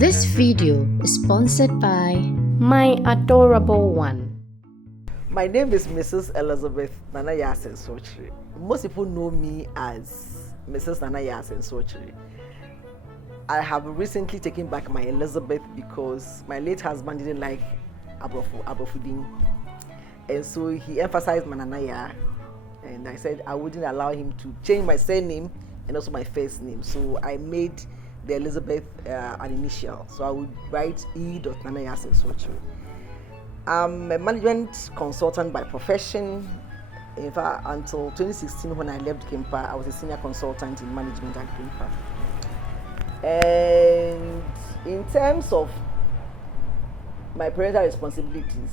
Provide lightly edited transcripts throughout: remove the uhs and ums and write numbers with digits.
This video is sponsored by My Adorable One. My name is Mrs. Elizabeth Nanaya Asenso Okyere. Most people know me as Mrs. Nanaya Asenso Okyere. I have recently taken back my Elizabeth because my late husband didn't like Abrofudin. And so he emphasized my Nanaya. And I said I wouldn't allow him to change my surname and also my first name. So I made the Elizabeth an initial. So I would write E.Nanaya Asenso Okyere. I'm a management consultant by profession. In fact, until 2016 when I left Gimpa, I was a senior consultant in management at Gimpa. And in terms of my parental responsibilities,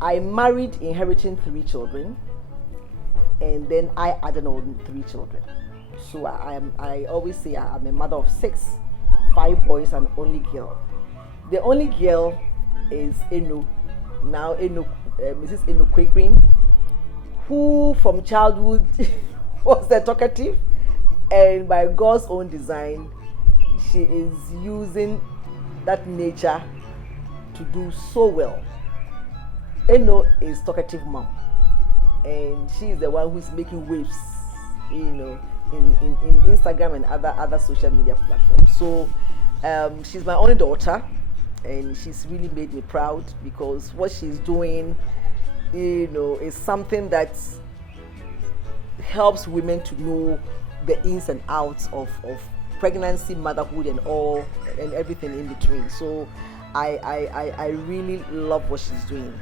I married inheriting 3 children, and then I added on 3 children. So I always say I'm a mother of 6, 5 boys and only girl. The only girl is Eno, now Eno, Mrs. Eno Quakerin, who from childhood was the talkative, and by God's own design, she is using that nature to do so well. Eno is talkative mom, and she is the one who is making waves, in Instagram and other social media platforms. So she's my only daughter, and she's really made me proud because what she's doing, is something that helps women to know the ins and outs of pregnancy, motherhood, and everything in between. So I really love what she's doing.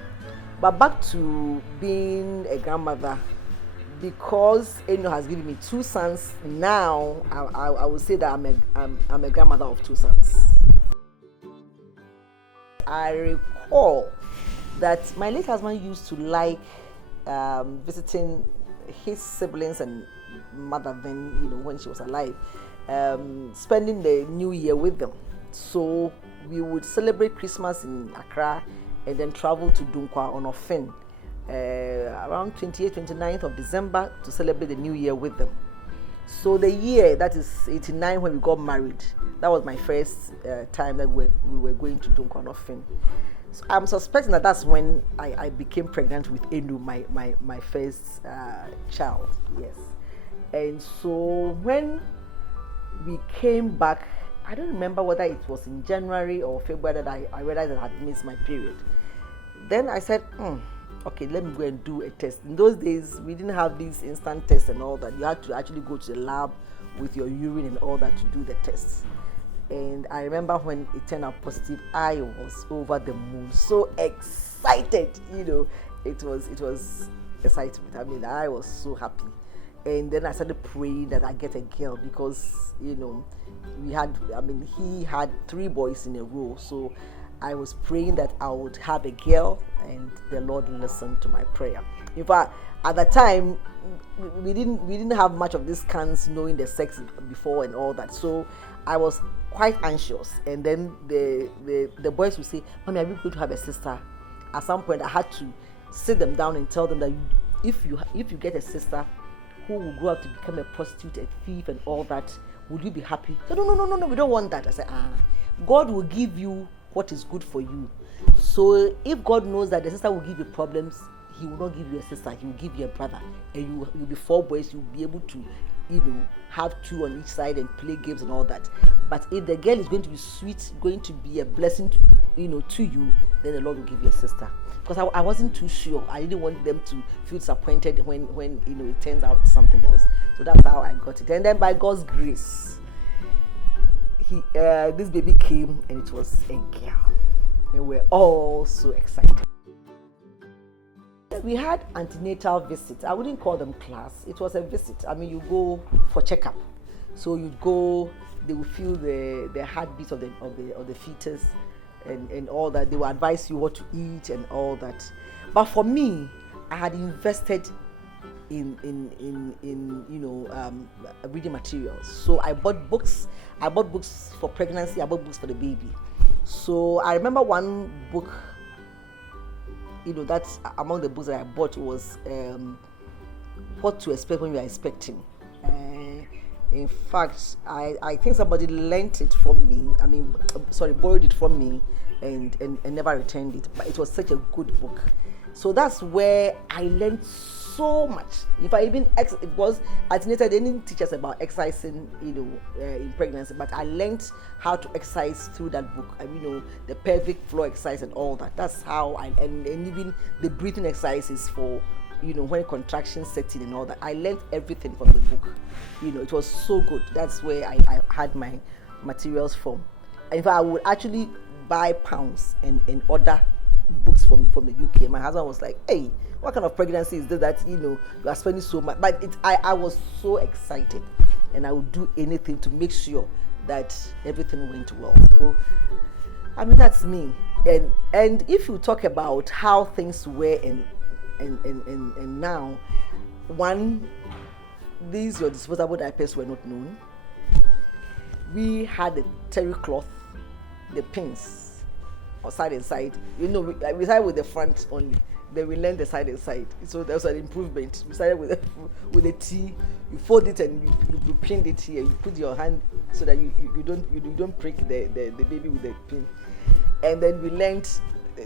But back to being a grandmother, because Eno has given me 2 sons, now I would say that I'm a grandmother of 2 sons. I recall that my late husband used to like visiting his siblings and mother then, when she was alive, spending the new year with them. So we would celebrate Christmas in Accra and then travel to Dunkwa on Ofin around 28th, 29th of December to celebrate the new year with them. So the year, that is 89, when we got married, that was my first time that we were going to Dunkwa on Ofin. So I'm suspecting that that's when I became pregnant with Enu, my first child. Yes. And so when we came back, I don't remember whether it was in January or February that I realized that I had missed my period. Then I said, okay, let me go and do a test. In those days, we didn't have these instant tests and all that. You had to actually go to the lab with your urine and all that to do the tests. And I remember when it turned out positive, I was over the moon, so excited. It was excitement. I mean, I was so happy. And then I started praying that I get a girl because, he had 3 boys in a row. So I was praying that I would have a girl, and the Lord listened to my prayer. In fact, at the time, we didn't have much of these scans knowing the sex before and all that. So I was quite anxious. And then the boys would say, "Mommy, are we going to have a sister?" At some point, I had to sit them down and tell them that if you get a sister who will grow up to become a prostitute, a thief, and all that, would you be happy? So, no, we don't want that. I said, God will give you what is good for you. So if God knows that the sister will give you problems, He will not give you a sister, He will give you a brother, and you'll be 4 boys. You'll be able to, have 2 on each side and play games and all that. But if the girl is going to be sweet, going to be a blessing, to you, then the Lord will give you a sister. Because I wasn't too sure. I didn't want them to feel disappointed when it turns out something else. So that's how I got it. And then by God's grace, this baby came, and it was a girl. And we're all so excited. We had antenatal visits. I wouldn't call them class. It was a visit. I mean, you go for checkup. So you go, they will feel the heartbeat of the fetus and all that. They will advise you what to eat and all that. But for me, I had invested in reading materials. So I bought books. I bought books for pregnancy. I bought books for the baby. So I remember one book, that's among the books that I bought was What to Expect When You Are Expecting. In fact, I think somebody lent it from me. Borrowed it from me and never returned it. But it was such a good book. So that's where I learned so much. If I even it was at natal, they didn't teach us about exercising, in pregnancy. But I learned how to exercise through that book. The pelvic floor exercise and all that. That's how and even the breathing exercises for when contractions set in and all that. I learned everything from the book. It was so good. That's where I had my materials from. In fact, I would actually buy pounds and order books from the UK. My husband was like, hey, what kind of pregnancy is this that you are spending so much? But I was so excited, and I would do anything to make sure that everything went well. So that's me. And if you talk about how things were and now, these your disposable diapers were not known. We had the terry cloth, the pins, or side and side. We started with the front only. Then we learned the side and side. So there was an improvement. We started with the T. You fold it and you pin it here. You put your hand so that you don't prick the baby with the pin. And then we learned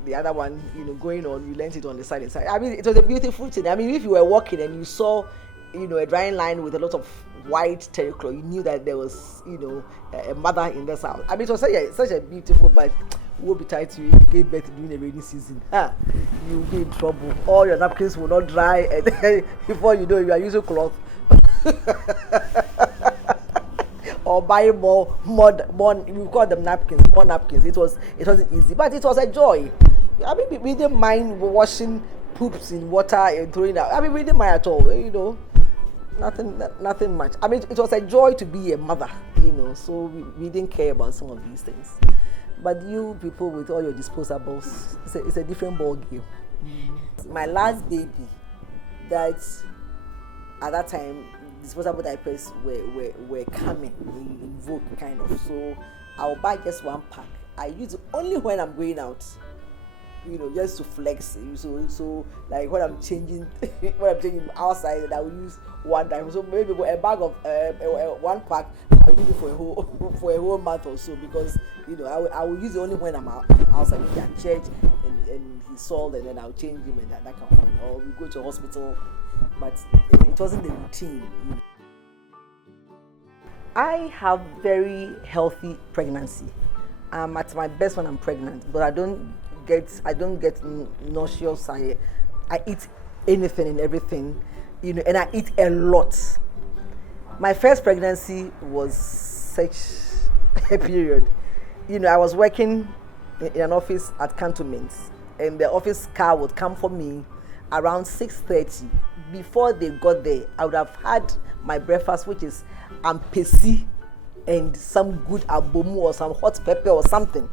the other one, going on, we learned it on the side and side. It was a beautiful thing. If you were walking and you saw, a drying line with a lot of white terry cloth, you knew that there was, a mother in this house. It was such a beautiful, but will be tight to you. If you gave birth during the rainy season, you'll be in trouble. All your napkins will not dry, and then before you know, you are using cloth. Or buy more, we call them napkins, more napkins. It wasn't easy, but it was a joy. We didn't mind washing poops in water and throwing out. We didn't mind at all, nothing much. It was a joy to be a mother, so we didn't care about some of these things. But you people with all your disposables, it's a different ball game. My last baby, that at that time, disposable diapers were coming in vogue, kind of. So I'll buy just one pack. I use it only when I'm going out, just to flex. So like when I'm changing outside, I will use one time. So maybe a bag of one pack, I'll use it for a whole month or so, because I will use it only when I'm outside, maybe at church and he's sold, and then I'll change him and that kind of thing. Or we go to hospital. But it wasn't the routine. I have very healthy pregnancy. I'm at my best when I'm pregnant, but I don't get nauseous. I eat anything and everything, and I eat a lot. My first pregnancy was such a period. I was working in an office at Cantonments, and the office car would come for me around 6:30. Before they got there, I would have had my breakfast, which is ampesi and some good abomu or some hot pepper or something.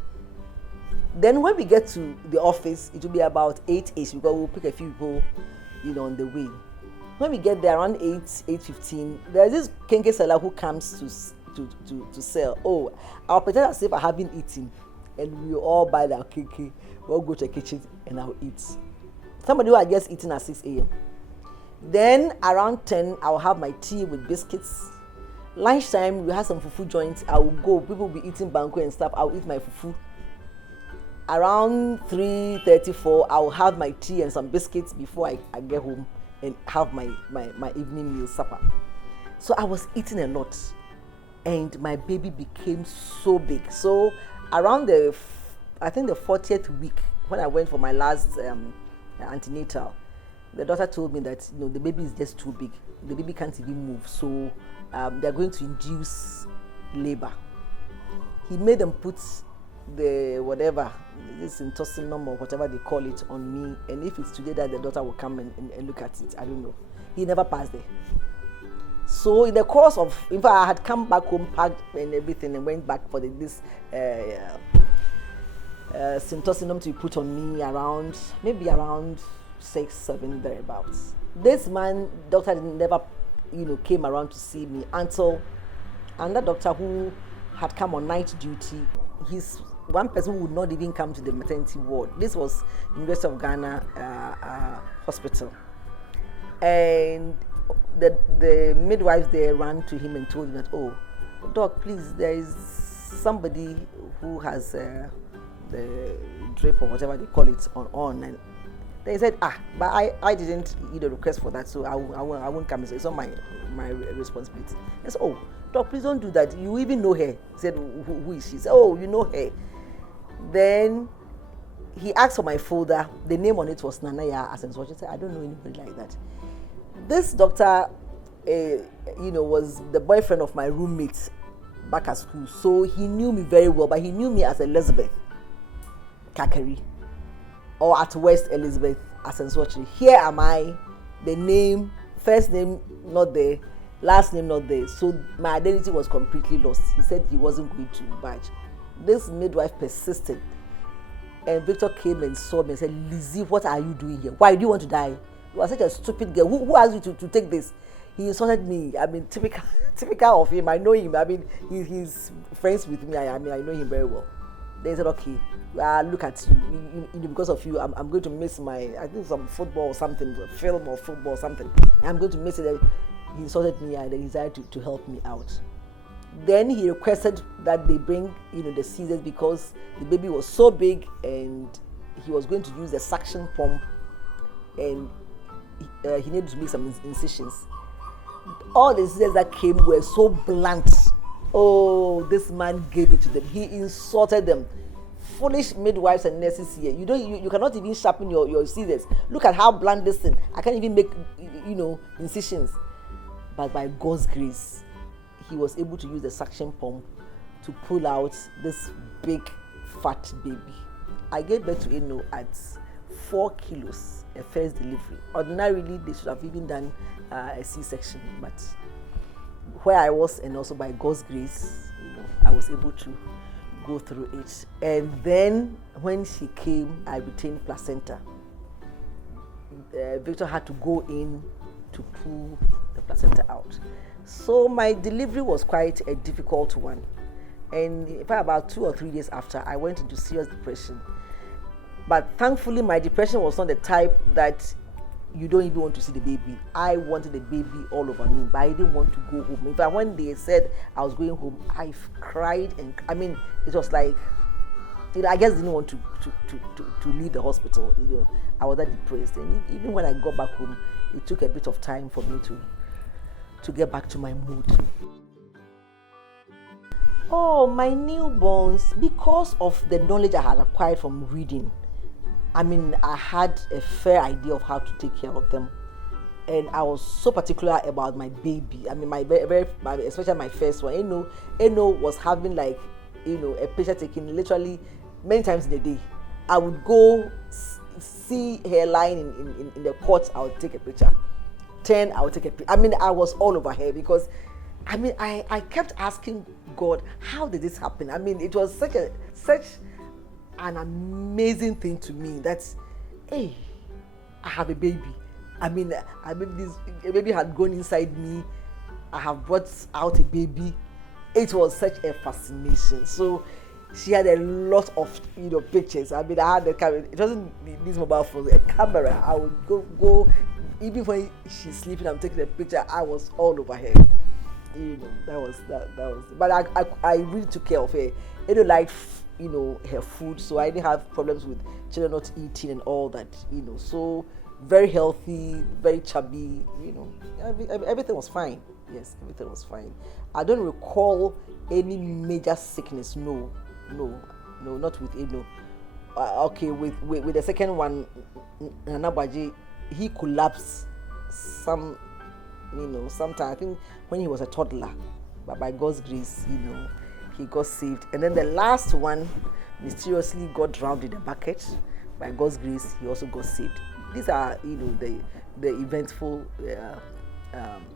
Then when we get to the office, it will be about 8-ish, because we'll pick a few people, on the way. When we get there around 8:15, there's this kenke seller who comes to sell. Oh, I'll pretend as if I haven't eaten, and we all buy the kenke. We'll go to the kitchen and I'll eat. Somebody who had just eaten at 6 a.m. Then around 10, I'll have my tea with biscuits. Lunchtime, we have some fufu joints. I will go. People will be eating banku and stuff. I'll eat my fufu. Around 3:34, I will have my tea and some biscuits before I get home and have my evening meal supper. So I was eating a lot, and my baby became so big. So around the 40th week, when I went for my last antenatal, the doctor told me that the baby is just too big. The baby can't even move, so they're going to induce labor. He made them put this intostinum or whatever they call it on me, and if it's today that the doctor will come and look at it, I don't know. He never passed there. So in the course of, in fact, I had come back home, packed and everything, and went back for this syntocininum to be put on me around 6, 7 thereabouts. This man, doctor never, came around to see me until another doctor who had come on night duty. He's one person who would not even come to the maternity ward. This was University of Ghana Hospital, and the midwives there ran to him and told him that, oh, doc, please, there is somebody who has the drip or whatever they call it on. And they said, but I didn't request for that, so I won't come. It's not my responsibility. I said, oh, doc, please don't do that. You even know her. He said, who is she? He said, oh, you know her. Then he asked for my folder. The name on it was Nanaya Asenso Okyere. He said, I don't know anybody like that. This doctor, was the boyfriend of my roommate back at school. So he knew me very well, but he knew me as Elizabeth Kakari, or at West Elizabeth Asenso Okyere. Here am I, the name, first name not there, last name not there. So my identity was completely lost. He said he wasn't going to budge. This midwife persisted. And Victor came and saw me and said, Lizzie, what are you doing here? Why do you want to die? You are such a stupid girl. Who asked you to take this? He insulted me. I mean, typical of him. I know him. I mean, he's friends with me. I know him very well. They said, okay, look at you. Because of you, I'm going to miss I think some football or something, film or football or something. I'm going to miss it. He insulted me and then he decided to help me out. Then he requested that they bring, the scissors because the baby was so big and he was going to use the suction pump and he needed to make some incisions. All the scissors that came were so blunt. Oh, this man gave it to them. He insulted them. Foolish midwives and nurses here. You cannot even sharpen your scissors. Look at how blunt this thing. I can't even make, incisions. But by God's grace, he was able to use the suction pump to pull out this big, fat baby. I gave birth to Eno at 4 kilos, a first delivery. Ordinarily, they should have even done a C-section, but where I was, and also by God's grace, I was able to go through it. And then when she came, I retained placenta. Victor had to go in to pull the placenta out. So my delivery was quite a difficult one. And about 2 or 3 days after, I went into serious depression. But thankfully, my depression was not the type that you don't even want to see the baby. I wanted the baby all over me, but I didn't want to go home. In fact, when they said I was going home, I cried, and it was like, I guess I didn't want to leave the hospital. I was that depressed, and even when I got back home, it took a bit of time for me to get back to my mood. Oh, my newborns, because of the knowledge I had acquired from reading, I had a fair idea of how to take care of them. And I was so particular about my baby. Especially my first one. Eno was having a picture taken literally many times in a day. I would go see her lying in the cot, I would take a picture. 10, I would take a picture. I was all over her because, I kept asking God, how did this happen? It was such an amazing thing to me that, hey, I have a baby. A baby had gone inside me. I have brought out a baby. It was such a fascination. So she had a lot of pictures. I had the camera. It wasn't these mobile phones, a camera. I would go even when she's sleeping, I'm taking a picture. I was all over her. That was. But I really took care of her. I don't like her food, so I didn't have problems with children not eating and all that. So very healthy, very chubby. Everything was fine. Yes, everything was fine. I don't recall any major sickness. No, not with Eno. Okay, with the second one, Nanabaji, he collapsed sometime. I think when he was a toddler, but by God's grace, he got saved. And then the last one mysteriously got drowned in a bucket. By God's grace, he also got saved. These are, the eventful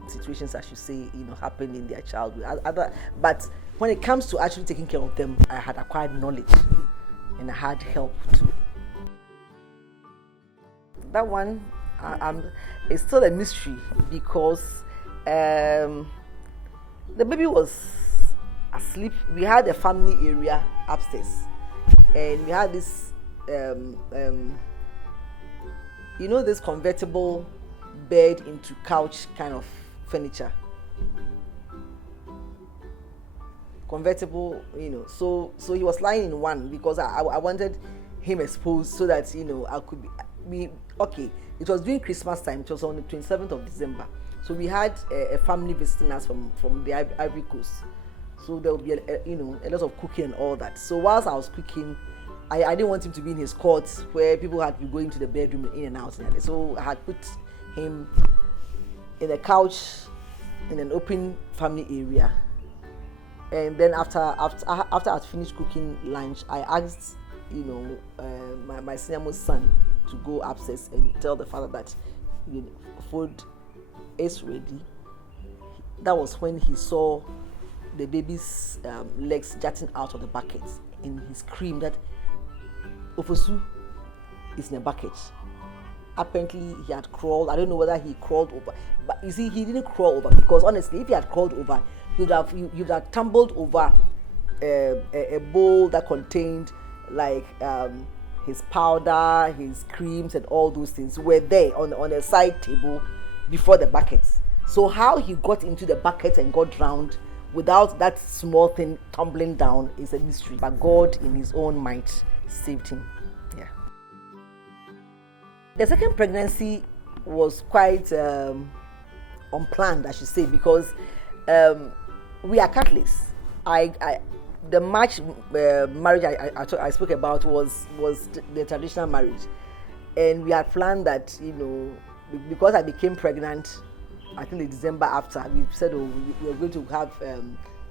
situations, I should say, happened in their childhood. But when it comes to actually taking care of them, I had acquired knowledge and I had help too. That one, it's still a mystery because the baby was asleep. We had a family area upstairs, and we had this, this convertible bed into couch kind of furniture. Convertible, so he was lying in one because I wanted him exposed so that I could be okay. It was during Christmas time. It was on the 27th of December, so we had a family visiting us from the Ivory Coast, so there would be a lot of cooking and all that. So whilst I was cooking, I didn't want him to be in his cot where people had to go into the bedroom in and out, so I had put him in a couch in an open family area. And then after I'd finished cooking lunch, I asked, my senior most son to go upstairs and tell the father that food is ready. That was when he saw the baby's legs jutting out of the bucket, and he screamed that Ofosu is in a bucket. Apparently he had crawled. I don't know whether he crawled over, but you see, he didn't crawl over, because honestly, if he had crawled over, he would have tumbled over a bowl that contained like his powder, his creams, and all those things were there on a side table before the bucket. So how he got into the bucket and got drowned without that small thing tumbling down is a mystery. But God, in His own might, saved him. Yeah. The second pregnancy was quite unplanned, I should say, because we are Catholics. The March marriage I spoke about was the traditional marriage, and we had planned that because I became pregnant, I think in December after, we said we were going to have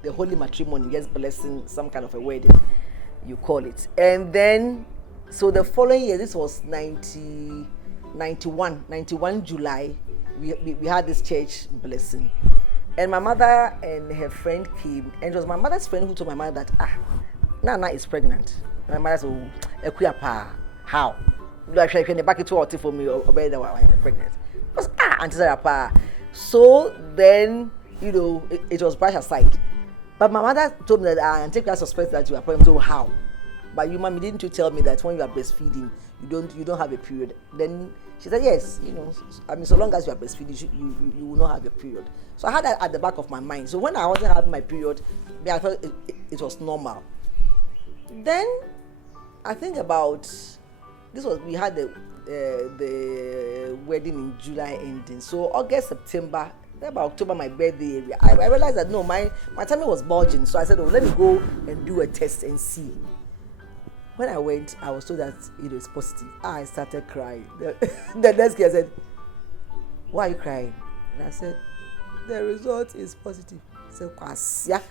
the holy matrimony, yes, blessing, some kind of a wedding, you call it. And then so the following year, this was 91 July, we had this church blessing. And my mother and her friend came, and it was my mother's friend who told my mother that Nana is pregnant. My mother said, how? Like she can back it to for me or better I'm pregnant. Because Auntie Sarah. So then it was brushed aside. But my mother told me that Auntie I suspect that you are pregnant. So how? But you, mommy, didn't you tell me that when you are breastfeeding, you don't have a period? Then she said, yes, so long as you are breastfeeding, you will not have a period. So I had that at the back of my mind. So when I wasn't having my period, I thought it was normal. Then I think we had the wedding in July ending. So August, September, about October, my birthday area, I realized that no, my tummy was bulging. So I said, let me go and do a test and see. When I went, I was told that it was positive. I started crying. The next girl said, why are you crying? And I said, the result is positive. I said, yeah.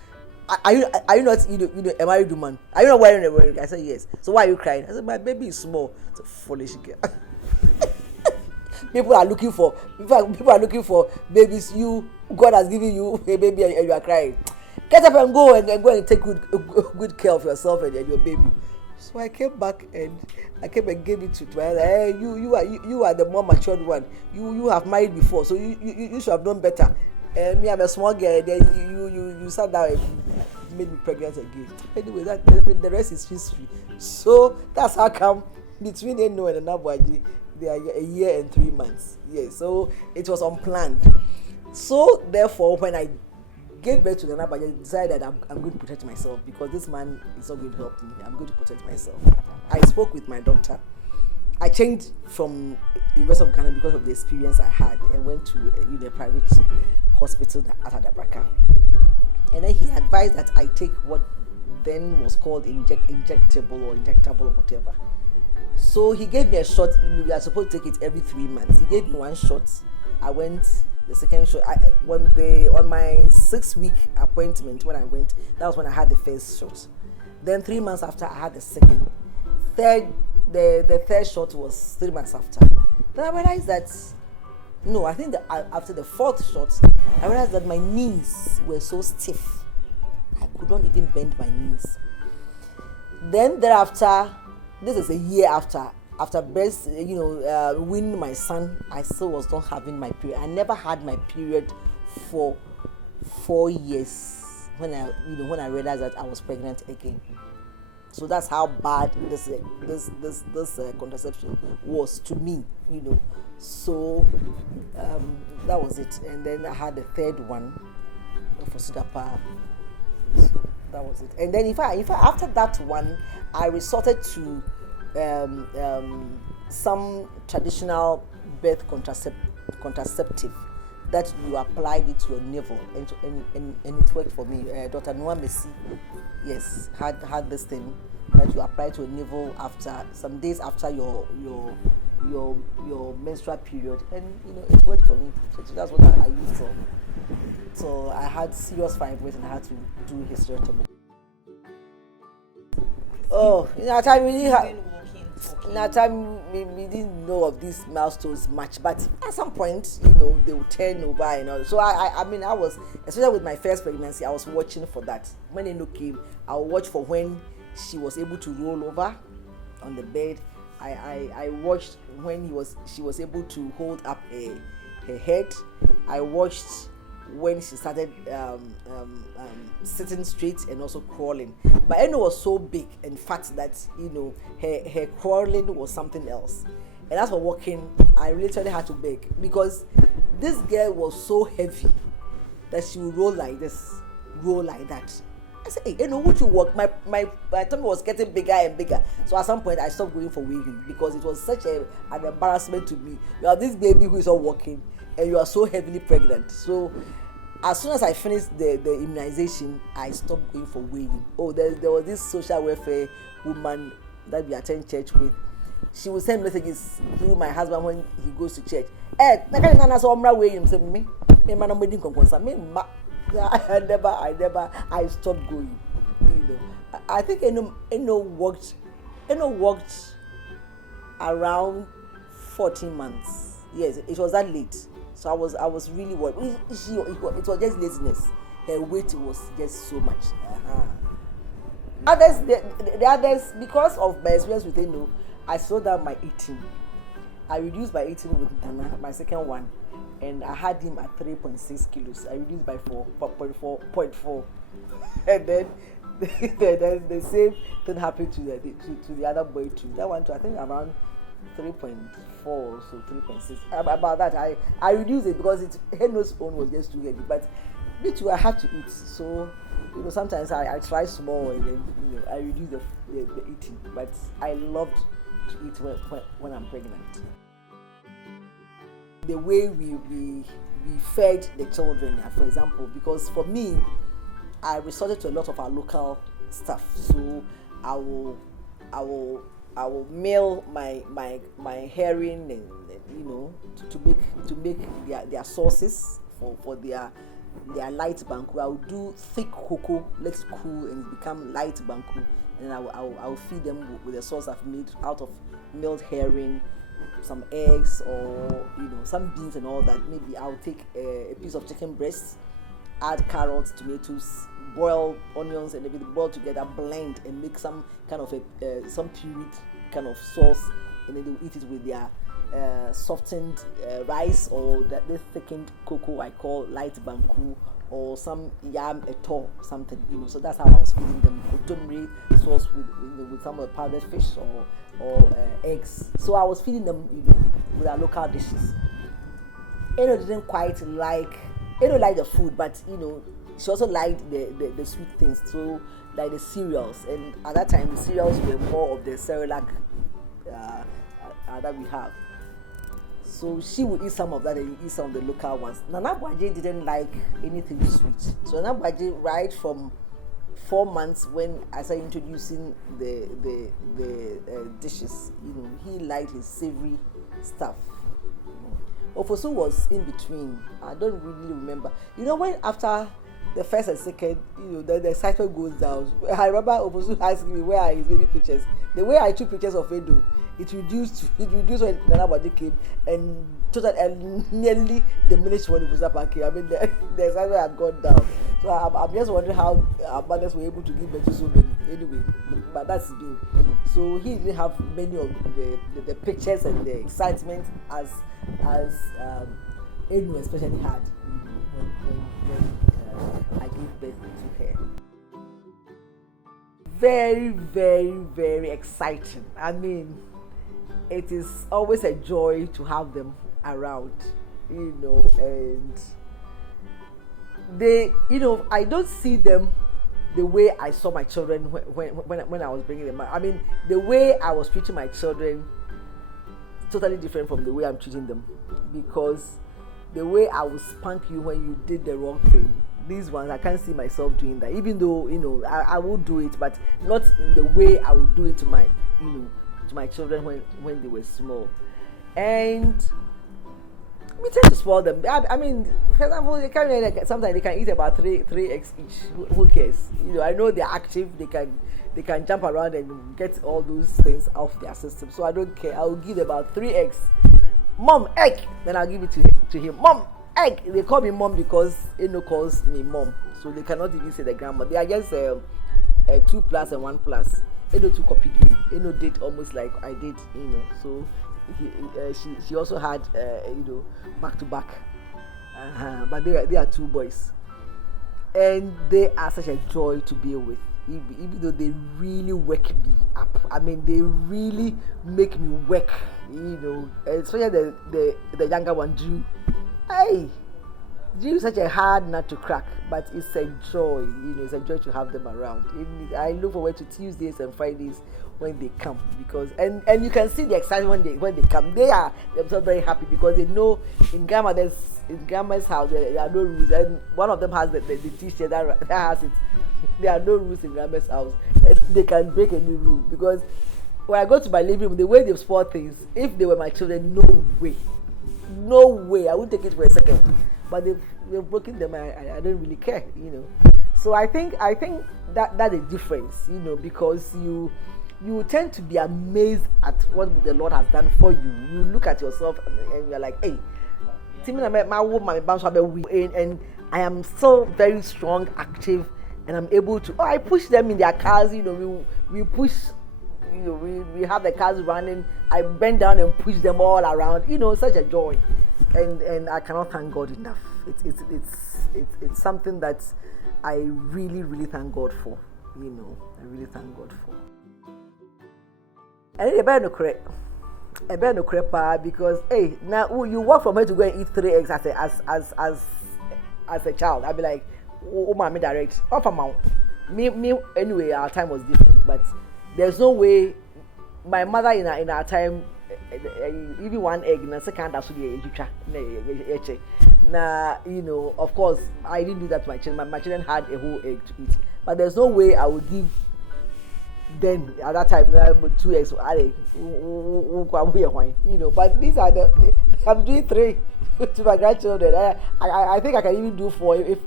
Are you not a married woman? Are you not wearing a ring? I said, yes. So why are you crying? I said, my baby is small. It's a foolish girl. People are looking for babies. God has given you a baby and you are crying. Get up and go and take good care of yourself and your baby. So I came back and gave it to her. Hey, you are the more matured one. You have married before, so you should have known better. And me, I'm a small girl. Then you sat down and made me pregnant again. Anyway, the rest is history. So that's how come between Eno and Anabuaji, they are a year and 3 months. Yeah, so it was unplanned. So therefore, when I gave birth to the Anabuaji, I decided that I'm going to protect myself because this man is not going to help me. I'm going to protect myself. I spoke with my doctor. I changed from University of Ghana because of the experience I had and went to a private hospital at Adabraka. And then he advised that I take what then was called injectable or whatever. So he gave me a shot. We are supposed to take it every 3 months. He gave me one shot. I went the second shot. On my 6-week appointment when I went, that was when I had the first shot. Then 3 months after, I had the second. The third shot was 3 months after. Then I realized that I think that after the fourth shot, I realized that my knees were so stiff. I could not even bend my knees. Then thereafter, this is a year after winning my son, I still was not having my period. I never had my period for 4 years when I realized that I was pregnant again. So that's how bad this contraception was to me, So that was it. And then I had the third one for Sudapa. That was it. And then if I after that one, I resorted to some traditional birth contraceptive that you applied it to your navel, and it worked for me. Dr. Noah Messi, yes, had this thing that you apply to your navel after some days after your menstrual period, and it worked for me. So that's what I used for. So I had serious fibroids and I had to do hysterectomy. Oh, at time we didn't know of these milestones much, but at some point, they would turn over and all. So I mean, I was, especially with my first pregnancy, I was watching for that. When Eno came, I would watch for when she was able to roll over on the bed. I watched when she was able to hold up her head. I watched when she started sitting straight and also crawling. But Eno was so big and fat that her crawling was something else. And as for walking, I literally had to beg, because this girl was so heavy that she would roll like this, roll like that. I said, hey, would you walk? My tummy was getting bigger and bigger. So at some point, I stopped going for weighing, because it was such an embarrassment to me. You have this baby who is not walking, and you are so heavily pregnant. So as soon as I finished the immunization, I stopped going for weighing. Oh, there was this social welfare woman that we attend church with. She would send messages through my husband when he goes to church. I stopped going. I think Eno walked around 14 months. Yes, it was that late. So I was really worried. It was just laziness. Her weight was just so much. Others, the others, because of my experience with Eno, I slowed down my eating. I reduced my eating with Nana, my second one, and I had him at 3.6 kilos. I reduced by 4.4, and then the same thing happened to the other boy too. That one too, I think around 3.4 or so, 3.6. About that, I reduced it because Eno's own was just too heavy. But me too, I have to eat. So sometimes I try small and then I reduce the eating. But I loved to eat when I'm pregnant. The way we fed the children, for example, because for me, I resorted to a lot of our local stuff. So I will mill my herring and to make their sauces for their light banku. I will do thick cocoa, let it cool and become light banku, and I will feed them with the sauce I've made out of milled herring, some eggs, or some beans and all that. Maybe I'll take a piece of chicken breast, add carrots, tomatoes, boil onions, and everything, boil together, blend, and make some kind of some pureed kind of sauce, and then they'll eat it with their softened rice, or that this thickened cocoa I call light banku, or some yam eto, something. So that's how I was feeding them. Kotomri sauce with some of the powdered fish or eggs. So I was feeding them with our local dishes. Eno didn't quite like the food, but she also liked the sweet things. So like the cereals, and at that time the cereals were more of the Cerelac that we have. So she would eat some of that and you eat some of the local ones. Nana Bwaje didn't like anything sweet. So Nana Bwaje, right from 4 months when I started introducing the dishes, he liked his savory stuff. Ofosu was in between. I don't really remember. When after the first and second, the excitement goes down. I remember Ofosu asking me where are his baby pictures. The way I took pictures of Edo, it reduced when Nana Bwaje came, and nearly diminished when Ofosu came. I mean, the excitement had gone down. So I'm just wondering how our mothers were able to give birth to so many. Anyway, but that's the deal. So he didn't have many of the pictures and the excitement as Edu especially had when I gave birth to her. very, very, very exciting. I mean, it is always a joy to have them around, and they, I don't see them the way I saw my children when I was bringing them up. I mean, the way I was treating my children totally different from the way I'm treating them, because the way I would spank you when you did the wrong thing, these ones I can't see myself doing that, even though I would do it, but not in the way I would do it to my to my children when they were small. And we tend to spoil them. I mean, for example, sometimes they can eat about three eggs each. Who cares? I know they're active. They can jump around and get all those things off their system. So I don't care. I will give about 3 eggs. Mom, egg. Then I'll give it to him. Mom, egg. They call me mom because Eno calls me mom. So they cannot even say the grandma. They are just 2 plus and 1 plus. Eno too copied me. Eno did almost like I did. So. She also had back to back, but they are 2 boys, and they are such a joy to be with, even though they really wake me up. I mean, they really make me work, especially the younger one, Drew. Hey, Drew is such a hard nut to crack, but it's a joy. It's a joy to have them around. I look forward to Tuesdays and Fridays when they come, because and you can see the excitement when they come. They are themselves very happy because they know in Grandma's house there are no rules, and one of them has the T-shirt that has it. There are no rules in Grandma's house. They can break any rule, because when I go to my living room, the way they've spoiled things, if they were my children, no way, I wouldn't take it for a second. But they've broken them. I don't really care, So I think that's the difference, because you tend to be amazed at what the Lord has done for you. You look at yourself and you're like, hey, and I am still very strong, active, and I'm able to. I push them in their cars. We push. We have the cars running. I bend down and push them all around. Such a joy, and I cannot thank God enough. It's something that I really, really thank God for. I really thank God for. And it's better no crepe because hey, now you walk from here to go and eat 3 eggs as a child. I'd be like, oh mommy direct off amount. Me anyway, our time was different, but there's no way my mother in our time even 1 egg na second as of course I didn't do that to my children. My children had a whole egg to eat, but there's no way I would give. Then at that time 2 eggs, but these are I'm doing 3 to my grandchildren. I think I can even do 4 if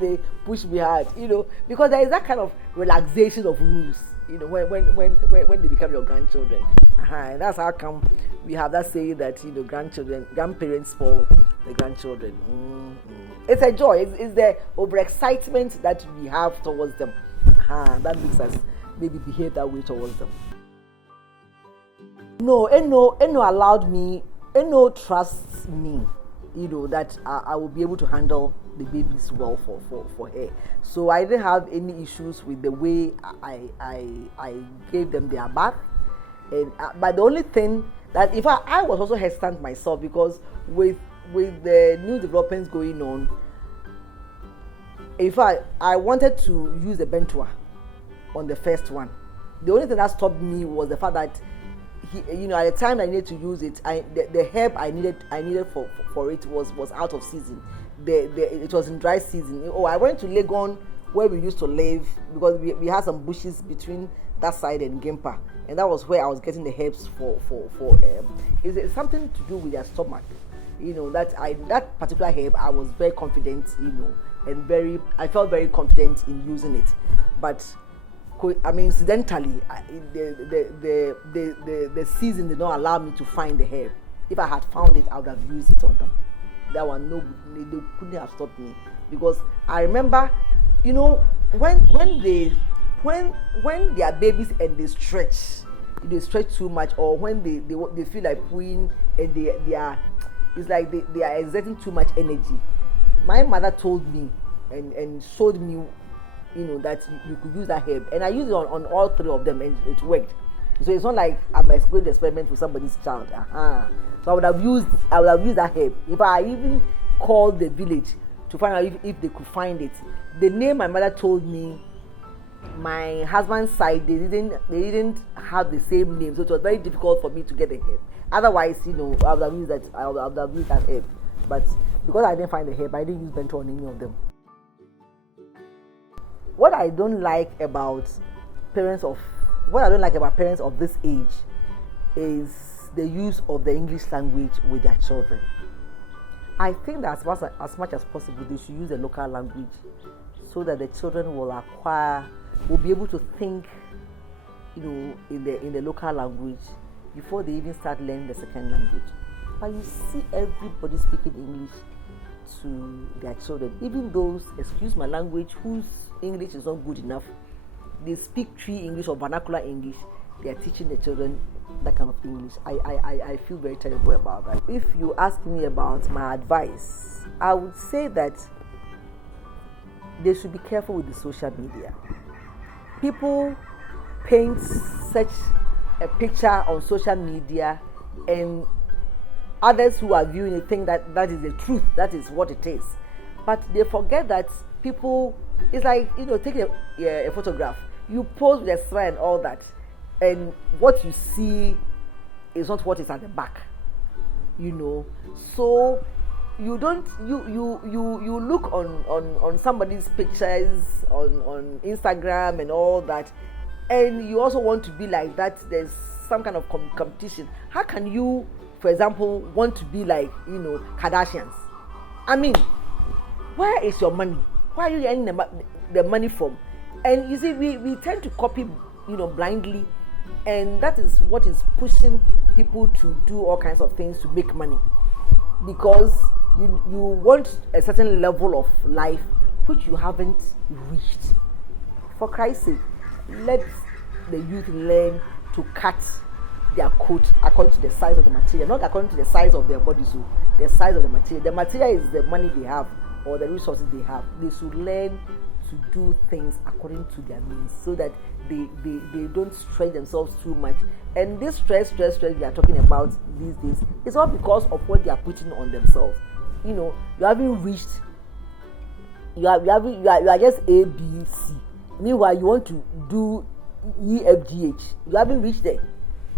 they push me hard, because there is that kind of relaxation of rules, when they become your grandchildren. And that's how come we have that saying that grandparents spoil the grandchildren. It's a joy. It's the overexcitement that we have towards them. That makes us maybe behave that way towards them. No, Eno allowed me. Eno trusts me, that I will be able to handle the babies well for her. So I didn't have any issues with the way I gave them their bath. And but the only thing that if I was also hesitant myself, because with the new developments going on, if I wanted to use the bentua on the first one. The only thing that stopped me was the fact that at the time I needed to use it, the herb I needed for it was out of season. It was in dry season. I went to Legon where we used to live, because we had some bushes between that side and Gimpa, and that was where I was getting the herbs for it's something to do with their stomach. That particular herb I was very confident, and I felt very confident in using it, but incidentally, the season did not allow me to find the herb. If I had found it, I would have used it on them. That one, no, they couldn't have stopped me, because I remember, when they are babies and they stretch too much, or when they feel like pooing and they are, it's like they are exerting too much energy. My mother told me and showed me that you could use that herb. And I used it on all three of them, and it worked. So it's not like I'm going to experiment with somebody's child. So I would have used that herb. If I even called the village to find out if they could find it. The name my mother told me, my husband's side, they didn't have the same name, so it was very difficult for me to get a herb. Otherwise, I would have used that. I would have used that herb. But because I didn't find the herb, I didn't use bento on any of them. What I don't like about parents of this age is the use of the English language with their children. I think that as much as possible, they should use the local language so that the children will be able to think, in the local language before they even start learning the second language. But you see everybody speaking English to their children, even those, excuse my language, whose English is not good enough. They speak tree English or vernacular English. They are teaching the children that kind of English. I feel very terrible about that. If you ask me about my advice, I would say that they should be careful with the social media. People paint such a picture on social media, and others who are viewing it think that is the truth, that is what it is. But they forget that people, it's like, taking a photograph. You pose with a smile and all that, and what you see is not what is at the back. So you don't you look on somebody's pictures on Instagram and all that, and you also want to be like that. There's some kind of competition. How can you, for example, want to be like Kardashians? I mean, where is your money? Where are you getting the money from? And you see, we tend to copy blindly, and that is what is pushing people to do all kinds of things to make money, because you want a certain level of life which you haven't reached. For Christ's sake, let the youth learn to cut their coat according to the size of the material, not according to the size of their body. So the size of the material. The material is the money they have or the resources they have. They should learn to do things according to their means, so that they don't stretch themselves too much. And this stress we are talking about these days is all because of what they are putting on themselves. You haven't reached. You are just A, B, C. Meanwhile, you want to do E, F, G, H. You haven't reached there.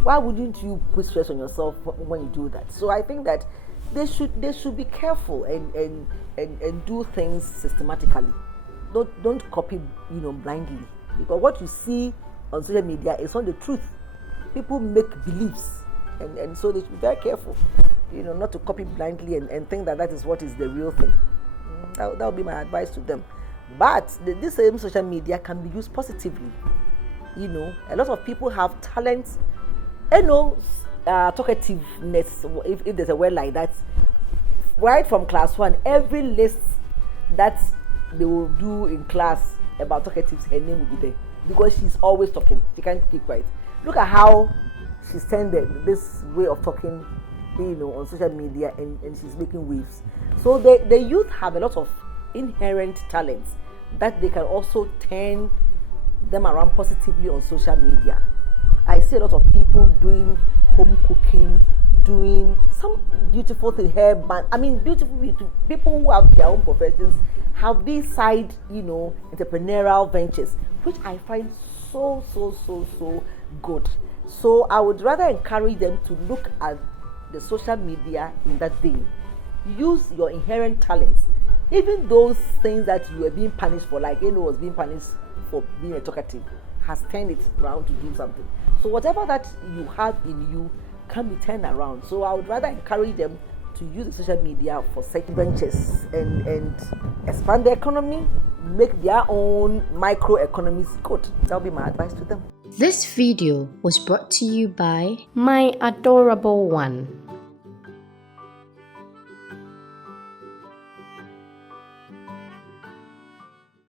Why wouldn't you put stress on yourself when you do that? So I think that they should be careful and do things systematically. Don't copy blindly, because what you see on social media is not the truth. People make beliefs, and so they should be very careful, not to copy blindly and think that is what is the real thing. That would be my advice to them. But this same social media can be used positively. A lot of people have talents, talkativeness, if there's a word like that. Right from class 1, every list that they will do in class about talkatives, her name will be there, because she's always talking. She can't keep quiet. Look at how she's turned this way of talking, on social media, and she's making waves. So the youth have a lot of inherent talents that they can also turn them around positively on social media. I see a lot of people doing home cooking, doing some beautiful thing, hair band. I mean, beautiful people who have their own professions have these side, entrepreneurial ventures, which I find so good. So I would rather encourage them to look at the social media in that vein. Use your inherent talents, even those things that you were being punished for, like was being punished for being a talkative, has turned it around to do something. So whatever that you have in you can be turned around. So I would rather encourage them to use the social media for such ventures and expand the economy, make their own micro economies good. That will be my advice to them. This video was brought to you by My Adorable One.